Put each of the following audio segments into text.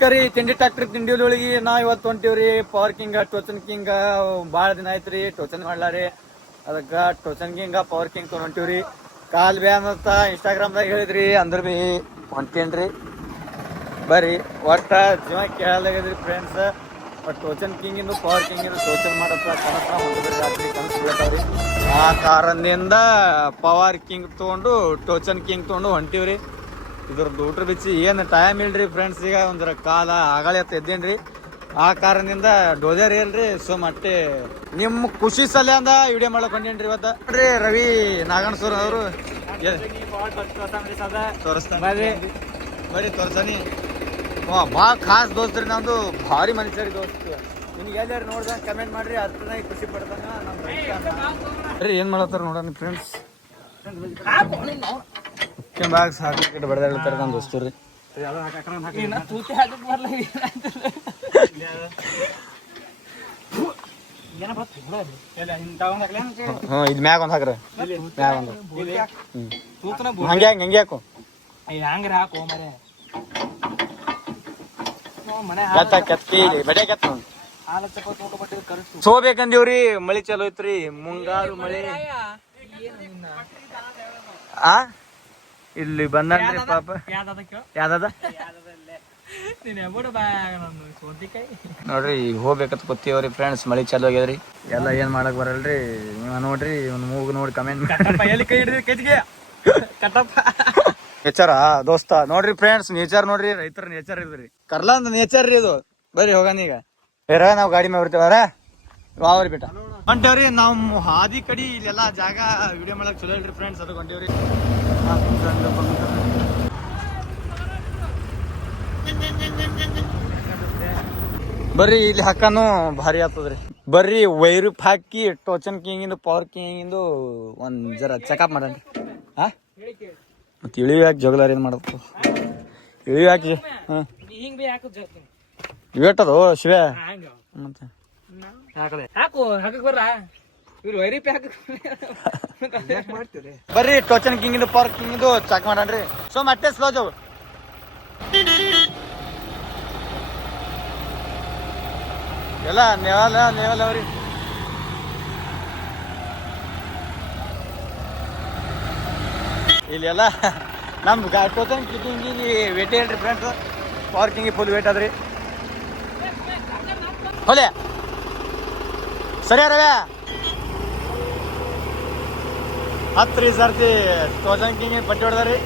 ಕರಿ ತಿಂಡಿ ಟ್ರಾಕ್ಟರ್ ತಿಂಡಿ ಒಳಗಿ ನಾ ಇವತ್ತು ಹೊಂಟಿವ್ರಿ ಪವರ್ ಕಿಂಗ್ ಟೋಚನ್ ಕಿಂಗ್ ಬಾಳ ದಿನ ಆಯ್ತ್ರಿ ಟೋಚನ್ ಮಾಡ್ಲಾರಿ. ಅದಕ್ಕ ಟೋಚನ್ ಕಿಂಗ್ ಪವರ್ ಕಿಂಗ್ ತೊಗೊಂಡ್ ಹೊಂಟಿವ್ರಿ. ಕಾಲ್ ಬ್ಯಾನ್ ಅಂತ ಇನ್ಸ್ಟಾಗ್ರಾಮ್ದಾಗ ಹೇಳಿದ್ರಿ ಅಂದ್ರ ಬಿ ಹೊಂಟೇನ್ರಿ. ಬರ್ರಿ ಒಟ್ಟ ಜೀವ ಕೇಳಲಾಗದ್ರಿ ಫ್ರೆಂಡ್ಸ್ ಬಟ್ ಟೋಚನ್ ಕಿಂಗ್ ಇಂದು ಪವರ್ ಕಿಂಗ್ ಇಂದು ಟೋಚನ್ ಮಾಡತ್ತ ಕನಸ ಹೊಂದಿದ್ರಿ ರಾತ್ರಿ ಕನಸು ಬೀಳ್ತಾವ್ರಿ ಆ ಕಾರಣದಿಂದ ಪವರ್ ಕಿಂಗ್ ತಗೊಂಡು ಟೋಚನ್ ಕಿಂಗ್ ತಗೊಂಡು ಹೊಂಟಿವ್ರಿ. ಇದ್ರ ದೂಟ್ರ ಬಿಚ್ಚಿ ಏನು ಟೈಮ್ ಇಲ್ರಿ ಫ್ರೆಂಡ್ಸ್ ಈಗ? ಒಂದರ ಕಾಲ ಆಗಳ ರೀ ಆ ಕಾರಣದಿಂದ ಡೋಜರ್ ಏನ್ರಿ ಸೊ ಮತ್ತೆ ನಿಮ್ಮ ಖುಷಿ ಸಲಿಂದ ವಿಡಿಯೋ ಮಾಡಕ್ ಹೊಂಟೇನ್ರಿ ಇವತ್ತು? ನೋಡ್ರಿ ರವಿ ನಾಗಣಸೂರ್ ಅವರು ತೋರಿಸ್ತಾನೆ ಬರ್ರಿ. ಬರ್ರಿ ತೋರ್ಸಾನಿ ಭಾಳ ಖಾಸ್ ದೋಸ್ತ್ರಿ ನಮ್ದು ಭಾರಿ ಮನುಷ್ಯರಿ ದೋಸ್ತ್. ನಿಮ್ಗೆ ಎಲ್ಲಾರು ನೋಡ್ದ ಕಮೆಂಟ್ ಮಾಡ್ರಿ ಅರ್ಥನಾಗಿ ಖುಷಿ ಪಡ್ತೇನೆ ರೀ ಏನು ಏನ್ ಮಾಡತ್ತಾರ ನೋಡೋಣ ಫ್ರೆಂಡ್ಸ್ ಬಾಗ್ ಸಾಕು ಬಡ್ದಾಡ್ತಾರೆ ನಮ್ಮ ದೋಸ್ತರು ಹ್ಞೂ ಇದು ಮ್ಯಾಗ ಒಂದು ಹಾಕ್ರ. ಮ್ಯಾಗ ಒಂದು. ಹಂಗೆ ಹಂಗೆ ಹಂಗೆ ಹಾಕು. ಹಂಗ್ರ ಹಾಕೋ ಮರೆ. ಸೋಬೇಕಂದೀವ್ರಿ ಮಳಿ ಚಲೋ ಐತ್ರಿ. ಮುಂಗಾರು ಮಳಿ. ಆ? ಇಲ್ಲಿ ಬಂದ್ರಿ ಪಾಪ. ಯಾವ್ದಾದ ನೋಡ್ರಿ ಈಗ ಹೋಗ್ಬೇಕಂತ ಗೊತ್ತೀವ್ರಿ ಫ್ರೆಂಡ್ಸ್ ಮಳಿ ಚಲೋ ಆಗ್ಯದ್ರಿ. ಎಲ್ಲ ಏನ್ ಮಾಡಕ್ ಬರಲ್ರಿ? ನೋಡ್ರಿ ಒಂದ್ ಮೂಗ್ ನೋಡಿ ಕಮೆಂಟ್ ಕೈ ಕಟ್ಟಪ್ಪ. ನೇಚರ ದೋಸ್ತ. ನೋಡ್ರಿ ಫ್ರೆಂಡ್ಸ್ ನೇಚರ್ ನೋಡ್ರಿ ರೈತರ ನೇಚರ್ ಇದ್ರಿ ಕರ್ಲಾಂದ್ ನೇಚರ್ ರೀ ಇದು. ಬರ್ರಿ ಹೋಗಣ ಈಗ. ಬೇರೆ ನಾವು ಗಾಡಿ ಮೇಲೆ ಬರ್ತೇವ್ರ ವಾವ್ರಿ ಬಿಟ್ಟ. ಹೊಂಟೇವ್ರಿ ನಾವು ಹಾದಿ ಕಡಿ ಇಲ್ಲೆಲ್ಲ ಜಾಗ ವಿಡಿಯೋ ಮಾಡಕ್ ಚಲೋ ಇಲ್ರಿ ಫ್ರೆಂಡ್ಸ್ ಅದು ಹೊಂಟೇವ್ರಿ ಬರ್ರಿ, ಇಲ್ಲಿ ಹಾಕನು ಭಾರಿ ಆಗ್ತದ್ರಿ. ಬರ್ರಿ, ವೈರು ಹಾಕಿ ಟೋಚನ್ ಕಿಂಗಿಂದು ಪವರ್ ಕಿಂಗಿಂದು ಒಂದ್ ಜರ ಚೆಕಪ್ ಮಾಡೋಣ. ಹಾ? ಮತ್ತೆ ಇಳಿಯಾಕ ಜಗಳಾರ ಏನ್ ಮಾಡಬೇಕು? ಇಳಿಯಾಕ ಹಾ? ಹಿಂಗ್ ಬಿ ಹಾಕು ಜೋತೀನಿ ಇವೇಟದು ಶಿವ? ಹಂಗ ಮತ್ತೆ? ಹಾಕಲೆ ಹಾಕು ಹಾಕಕ್ ಬರ್ರ ಇವ್ರು ವೈರಿಪಿ ಹಾಕಕ್ ಮಾಡ್ತೀರಿ? ಬರ್ರಿ ಟೋಚನ್ ಕಿಂಗ್ ಪಾರ್ಕ್ ಚಾಕ್ ಚೆಕ್ ಮಾಡನ್ರಿ. ಸೊ ಮತ್ತೆ ಸ್ಲೋ ಜವು ಎಲ್ಲ ನೇವಲ ನೇವಲ್ಲ ಅವ್ರಿ. ಇಲ್ಲಿ ಎಲ್ಲ ನಮ್ ಟೋಚನ್ ಕಿಂಗ್ ವೇಟ್ ಹೇಳ್ರಿ ಫ್ರೆಂಡ್ಸ್ ಪವರ್ ಕಿಂಗಿ ಫುಲ್ ವೇಟ್ ಅದ್ರಿ ಹೊಲೆ. ಸರಿ ರವ್ಯಾ ಹತ್ತು ಸರ್ತಿ ತೌಸಂಡ್ ಕಿಂಗ್ ಪಟ್ಟಿ ಹೊಡೆದ್ರಿ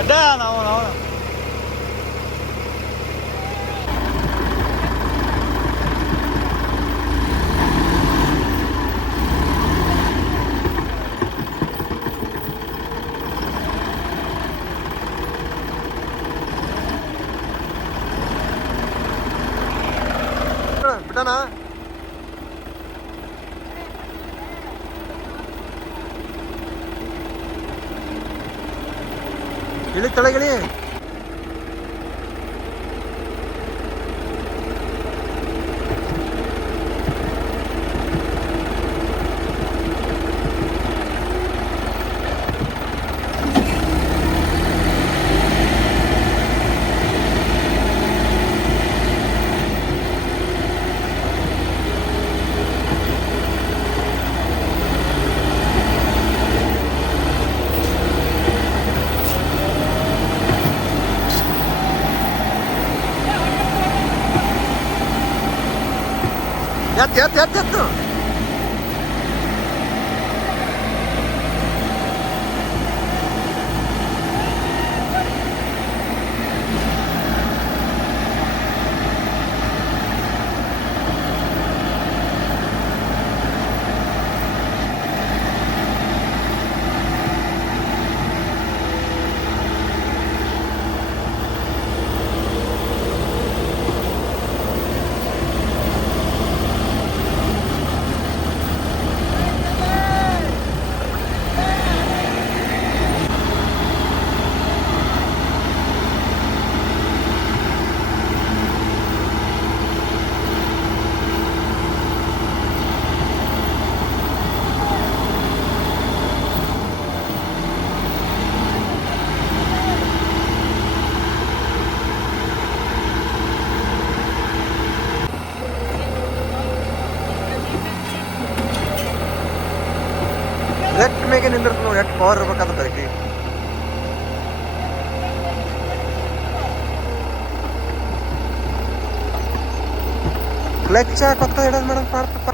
ಅಡ್ಡ, ನಾವು ನಾವು. அதானா இழுத்தலைகளே. やってやってやってやって ಕ್ಲಚ್ ಕೊತ್ತ ಹಿಡೋದು ಮೇಡಮ್ ಪಾಡ್ತಪ್ಪ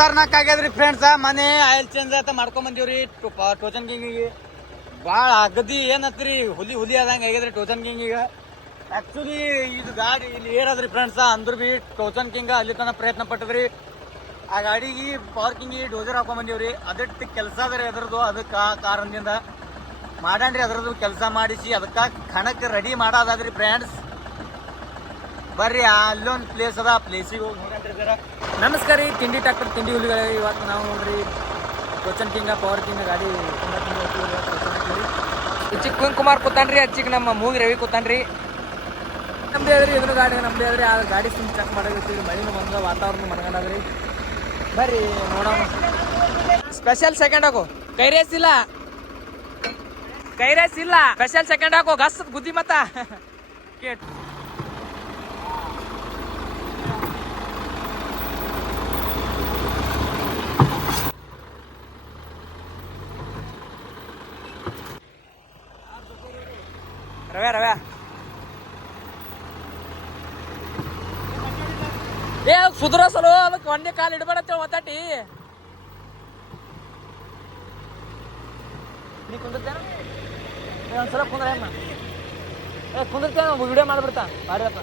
ಖತರ್ನಾಕ್ ಆಗ್ಯದ್ರಿ ಫ್ರೆಂಡ್ಸ್ ಮನೆ ಆಯಿಲ್ ಚೇಂಜ್ ಆತ ಮಾಡ್ಕೊಂಡ್ ಬಂದೀವ್ರಿ ಟೋಚನ್ ಗಿಂಗಿಗೆ ಭಾಳ ಅಗದಿ ಏನತ್ರಿ? ಹುಲಿ ಹುಲಿ ಆದಂಗೆ ಆಗ್ಯದ್ರಿ ಟೋಚನ್ ಕಿಂಗಿಗೆ ಆ್ಯಕ್ಚುಲಿ ಇದು ಗಾಡಿ ಇಲ್ಲಿ ಏನಾದ್ರಿ ಫ್ರೆಂಡ್ಸ್ ಅಂದ್ರ ಬಿ ಟೋಚನ್ ಕಿಂಗ ಅಲ್ಲಿ ತನಕ ಪ್ರಯತ್ನ ಪಟ್ಟದ್ರಿ. ಆ ಗಾಡಿಗೆ ಪಾರ್ಕಿಂಗಿಗೆ ಕಿಂಗಿ ಡೋಜರ್ ಹಾಕೊಂಡ್ ಬಂದೀವ್ರಿ ಅದಕ್ಕೆ ಕೆಲಸ ಅದ್ರಿ ಅದ್ರದ್ದು. ಅದಕ್ಕೆ ಕಾರಣದಿಂದ ಮಾಡಾನ್ರಿ ಅದ್ರದ್ದು ಕೆಲಸ ಮಾಡಿಸಿ. ಅದಕ್ಕೆ ಕಣಕ್ಕೆ ರೆಡಿ ಮಾಡೋದಾದ್ರಿ ಫ್ರೆಂಡ್ಸ್ ಬರ್ರಿ ಅಲ್ಲೊಂದು ಪ್ಲೇಸ್ ಅದ. ಪ್ಲೇಸಿಗೆ ಹೋಗಿ ನಮಸ್ಕಾರ ರೀ ತಿಂಡಿ ಟ್ಯಾಕ್ಟರ್ ತಿಂಡಿ ಹುಲಿಗಳ. ಇವತ್ತು ನಾವು ನೋಡ್ರಿ ಕೊಚನ್ ಕಿಂಗ ಪವರ್ ಕಿಂಗ ಗಾಡಿ ಚಿಕ್ಕ ಕುಮಾರ್ ಕೂತಾನ್ರಿ ಅಚ್ಚಿಕ್ ನಮ್ಮ ಮೂಗಿ ರವಿ ಕೂತಾನ್ರಿ. ನಮ್ದೇ ಅದ್ರಿ ಇದ್ರ ಗಾಡಿ ನಮ್ದೇ ಅದ್ರಿ ಆ ಗಾಡಿ ಸುಮ್ ಚೆಕ್ ಮಾಡಾಕತ್ತೀವಿ ಮಳಿನೂ ಬಂದ ವಾತಾವರಣ ಮನಗಂಡದ್ರಿ. ಬರ್ರಿ ನೋಡೋಣ. ಸ್ಪೆಷಲ್ ಸೆಕೆಂಡ್ ಹಾಕು. ಕೈರೇಸ್ ಇಲ್ಲ. ಕೈರೇಸ್ ಇಲ್ಲ. ಸ್ಪೆಷಲ್ ಸೆಕೆಂಡ್ ಹಾಕು. ಗಸ್ ಬುದ್ಧಿ ಮತ್ತ. ಕೇಟ್. ರವ್ಯಾ ರವ್ಯಾ ಏ ಸುಧರ ಸಲು ಅದಕ್ಕೆ ಒಂದೇ ಕಾಲು ಇಡಬೇಡ ಒತ್ತಾಟಿ. ನೀ ಕುಂದಿರ್ತೇನ ಒಂದ್ಸಲ ಕುಂದ್ರ ಏ ಕುಂದಿರ್ತೇನ ವಿಡಿಯೋ ಮಾಡ್ಬಿಡ್ತಾ ಮಾಡಿದಪ್ಪ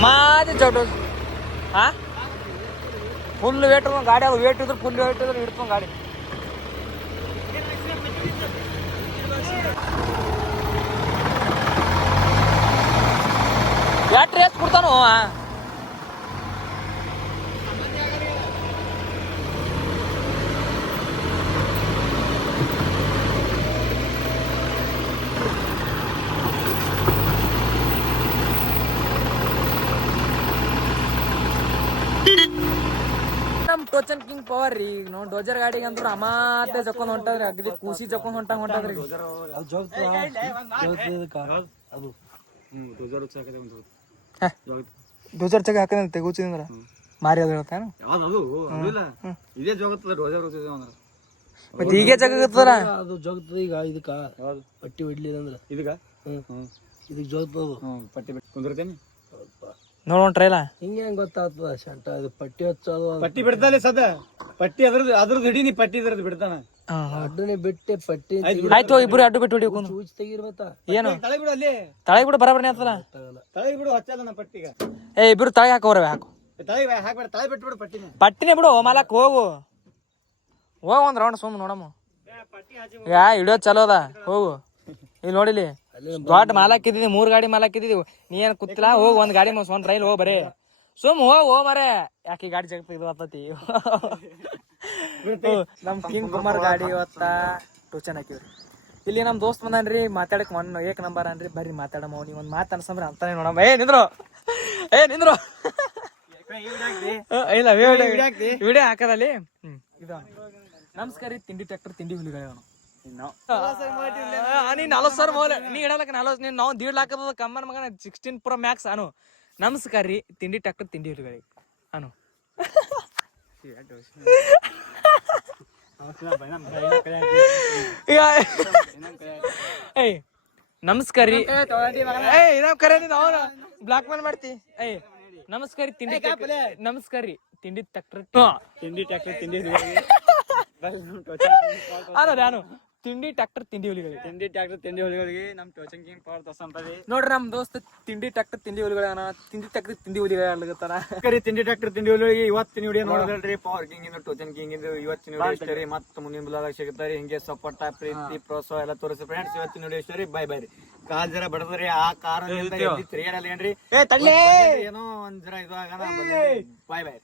ಅಮಾದಿ ಚೌಟ ಹಾ ಫುಲ್ ವೇಟ್ ಗಾಡಿ, ಅದು ವೇಟ್ ಇದ್ರೆ ಫುಲ್ ವೇಟ್ ಇದ್ರೆ ಹಿಡ್ತು ಗಾಡಿ. ಎಷ್ಟು ಕೊಡ್ತಾನೋ? ನಮ್ ಕಿಂಗ್ ಪವರ್ ರೀ. ಈಗ ನೋಡಿ ಡೋಜರ್ ಗಾಡಿಗೆ ಅಂದ್ರ ಅಮಾತೆ ಜಕ್ಕೊಂಡ್ ಹೊಂಟದ್ರಿ ಅಗದಿ ಕೂಸಿ ಜಕ್ಕೊಂಡ್ ಹೊಂಟ ಹೊಂಟದ್ರಿ. ಡೋಜರ್ ಚಗ ಹಾಕಂದ್ರೆ ತೆಗುಚಿದ್ರ ಮಾರಿ ಅದ? ಹೇಳ್ತಾನ ಇದೇ ಜೋಗತ್ತದ ಡೋಜರ್ ಅಂದ್ರೆ. ಮತ್ತೆ ಈಗೇ ಜಗತ್ತದ ಅದು ಜೋಗ್ತದ ಈಗ ಇದಕ್ಕ ಪಟ್ಟಿ ಹೊಡ್ಲಿಲ್ಲ ಅಂದ್ರೆ. ಇದಕ್ಕ? ಹ್ಮ್. ಹ್ಮ್. ಇದಕ್ ಜೋಗ್ತದ ಹ್ಮ್ ಪಟ್ಟಿ ಬಿಟ್ಟು ಕುಂದಿರ್ತೇನೆ? ನೋಡೋಣ ಟ್ರೈಲ ಹಿಂಗೆ ಹೆಂಗ್ ಗೊತ್ತಾಗ್ತದ ಶಂಟ ಅದು ಪಟ್ಟಿ ಹಚ್ಚೋದು ಪಟ್ಟಿ ಬಿಡ್ತಾನೆ ಸದ ಪಟ್ಟಿ ಅದ್ರದ್ದು ಅದ್ರದ್ದು ಹಿಡಿ ನೀ ಪಟ್ಟಿ ಇದ್ರದ್ದು ಬಿಡ್ತಾನ. ಅಡ್ಡನೆ ಬಿಟ್ಟೆ ಪಟ್ಟಿ ಆಯ್ತು ಇಬ್ರು ಅಡ್ಡು ಬಿಟ್ಟು ಏನು? ತಳೆ ಬಿಡು ಅಲ್ಲಿ. ತಳಗ್ ಬಿಡು ಬರಬರ್ನಿ ಆಗ್ತದ ತಳೆ ಬಿಡು ಹಚ್ಚಲ್ಲ ನಾ ಪಟ್ಟಿಗ. ಏ ಇಬ್ರು ಹಾಕೋರವೆ ಹಾಕು ತಳೆ ಹಾಕ್ಬೇಡ ತಳೆ ಬಿಟ್ಟು ಬಿಡು ಪಟ್ಟಿನ. ಪಟ್ಟಿನೇ ಬಿಡು ಮಾಲಕ್ ಹೋಗು. ಹೋಗ್ ಒಂದ್ ರೌಂಡ್ ಸುಮ್ ನೋಡಮ್ಮ. ಯಾ ಹಿಡಿಯೋದು ಚಲೋ ಅದ. ಹೋಗು. ಇಲ್ಲಿ ನೋಡಿಲಿ. ದೊಡ್ಡ ಮಾಲಾಕಿದ್ದೀವಿ ಮೂರ್ ಗಾಡಿ ಮಾಲಾಕಿದ್ದೀವಿ ನೀ ಏನ್ ಕುತ್ತಿಲ್ಲ ಹೋಗ್ ಒಂದ್ ಗಾಡಿ ಮಸ್ ಒಂದ್ ರೈಲ್ ಹೋಗ್ ಬರೀ. ಸುಮ್ ಹೋಗ್ ಹೋ ಮರೆ. ಯಾಕೆ ಗಾಡಿ ಜಗತ್ತ ಇದು ಆತತಿ? ನಮ್ ಕಿಂಗ್ ಕುಮಾರ್ ಗಾಡಿ ಇವತ್ತ ಟೂಚನ್ ಹಾಕಿವ್ರಿ. ಇಲ್ಲಿ ನಮ್ ದೋಸ್ತ್ ಬಂದನ್ರಿ ಮಾತಾಡಕ್ ಒನ್ ಏಕ್ ನಂಬರ್ ಅನ್ರಿ. ಬರ್ರಿ ಮಾತಾಡಮ್ಮ ಅವ್ನಿಗೆ ಒಂದ್ ಮಾತು ಅನ್ಸಂಬ್ರಿ ಅಂತಾನೆ ನೋಡಮ್ಮ. ಏ ನಿಂದ್ರು. ಏ ನಿಂದ್ರು. ಇಲ್ಲ ವಿಡಿಯೋ ಹಾಕದಲ್ಲಿ ಇದು ನಮಸ್ಕಾರ ತಿಂಡಿ ಟ್ಯಾಕ್ಟರ್ ತಿಂಡಿ ಹುಲಿಗಳು ನೀ ನಲವತ್ತು ಸಾವಿರ ಮೌಲ್ಯ ನೀ ಇಡಲಕ್ಕ ನಲವತ್ತು ನೀನು ನಾವು ದೀಡ್ ಲಾಕ್ ಅದ ಕಮ್ಮನ ಮಗನ ಸಿಕ್ಸ್ಟೀನ್ ಪ್ರೋ ಮ್ಯಾಕ್ಸ್ ಅನು. ನಮಸ್ಕಾರ ರೀ ತಿಂಡಿ ಟ್ರ್ಯಾಕ್ಟರ್ ತಿಂಡಿ ಹುಲಿಗಳಿಗೆ ಅನು. ಏಯ್ ನಮಸ್ಕಾರ ರೀ. ಏಯ್ ನಾವು ಕರೆ ಬ್ಲಾಕ್ ಮೇಲ್ ಮಾಡ್ತಿ. ಏಯ್ ನಮಸ್ಕಾರ ರೀ ತಿಂಡಿ ನಮಸ್ಕಾರ ರೀ ತಿಂಡಿ ಟ್ರ್ಯಾಕ್ಟರ್ ತಿಂಡಿ ಟ್ಯಾಕ್ಟರ್ ತಿಂಡಿ ಅದ ನಾನು ತಿಂಡಿ ಟ್ರ್ಯಾಕ್ಟರ್ ತಿಂಡಿ ಹುಲಿಗಳಿಗೆ. ತಿಂಡಿ ಟ್ಯಾಕ್ಟರ್ ತಿಂಡಿ ಹುಲಿಗಳಿಗೆ. ನಮ್ ಟೋಚನ್ ಕಿಂಗ್ ಪವರ್ ತಸಂತರಿ ನೋಡ್ರಿ ನಮ್ ದೋಸ್ತ ತಿಂಡಿ ಟ್ರ್ಯಾಕ್ಟರ್ ತಿಂಡಿ ಹುಲಿಗಳನ್ನ ತಿಂಡಿ ಟ್ರ್ಯಾಕ್ಟರ್ ತಿಂಡಿ ಹುಲಿಗಳಾಗ್ಲತ್ತಾರ ಕರಿ ತಿಂಡಿ ಟ್ಯಾಕ್ಟರ್ ತಿಂಡಿ ಹುಲಿಗಳಿಗೆ ಇವತ್ತಿನ ವಿಡಿಯೋ ನೋಡಿದ್ರಿ ಪವರ್ ಕಿಂಗ್ ಇಂದ ಟೋಚನ್ ಕಿಂಗ್ ಇಂದ ಇವತ್ತಿನ ವಿಡಿಯೋ ಮತ್ತ ರೀ. ಮತ್ತೆ ಮುಂದಿನ ಬ್ಲಾಗ್ ಸಿಗುತ್ತಾರೆ ಹಿಂಗೆ ಸಪೋರ್ಟ್ ಪ್ರೀತಿ ಪ್ರೋತ್ಸಾಹ ಎಲ್ಲ ತೋರಿಸಿ ಫ್ರೆಂಡ್ಸ್ ಇವತ್ತಿನ ವಿಡಿಯೋ ಇಷ್ಟರಿ ಬೈ ಬೈ ರೀ. ಕಾಲ್ ಜರ ಬಡದ್ರಿ ಆ ಕಾರ್ ತಿರುಗಾಡಲ್ಲ ಏನ್ರಿ? ಏನೋ ಒಂದ್ ಜರ ಇದು ಆಗನ ಬಾಯ್ ಬಾಯ್